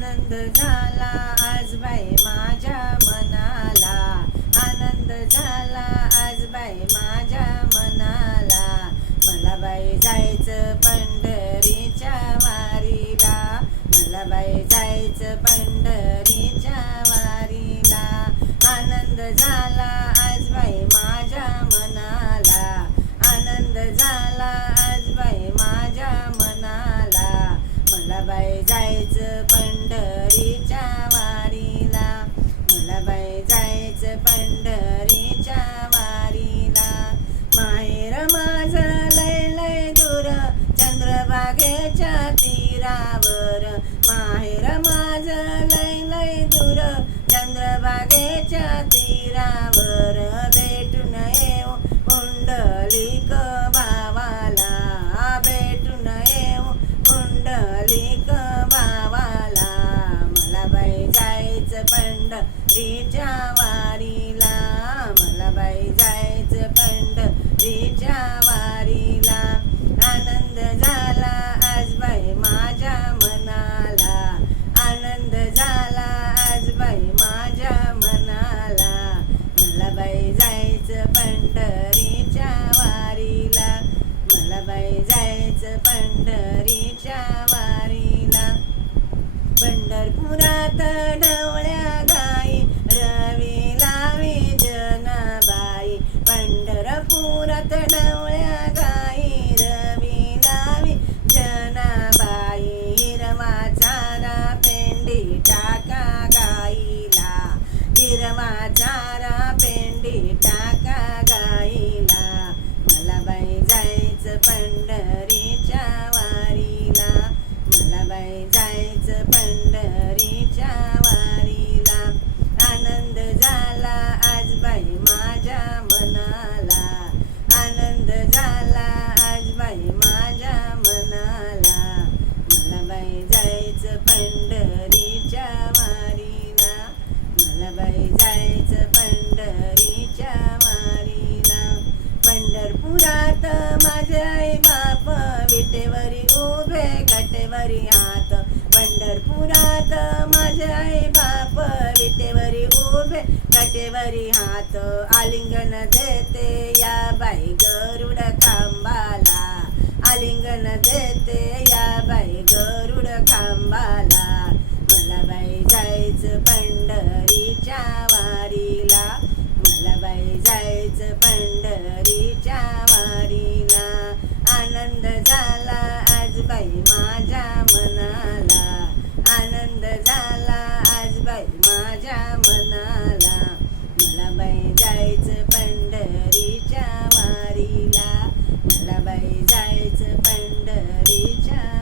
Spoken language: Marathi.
आनंद झाला आज बाई माझ्या मनाला. आनंद झाला आज बाई माझ्या मनाला. मला बाई जायचं पंढरीच्या वारीला. मला बाई जायचं पंढरीच्या वारीला. आनंद झाला आज बाई माझ्या मनाला. आनंद झाला आज बाई माझ्या मनाला. मला बाई जायचं पंढरीच्या वारीला मला बाई जायचं पंढरीच्या वारीला. माहेर माझं लय लय दूर चंद्रभागेच्या तीरावर. माहेर पंढरीच्या वारीला मला बाई जायचं पंढरीच्या वारीला आनंद झाला आज बाई माझ्या मनाला. आनंद झाला आज बाई माझ्या मनाला. मला बाई जायचं पंढरीच्या वारीला मला बाई जायचं पंढरीच्या पंढरीच्या वारीला. मला बाई जायचं पंढरीच्या वारीला. आनंद झाला आज बाई माझ्या मनाला. आनंद झाला आज बाई माझ्या मनाला. मला बाई जायचं पंढरीच्या वारीला. मला बाई जायचं पंढरीच्या वारीला. पंढरपुरात माझे कटेवरी पंढरपुरात. माझे आई बाप विटेवरी उभे कटेवरी हात. आलिंगन देते या बाई गरुड खांबाला. आलिंगन देते या बाई गरुड खांबाला. मला बाई जायचं पंढरीच्या वारीला. मला बाई जायचं पंढरी बाई जायचं पंढरीच्या.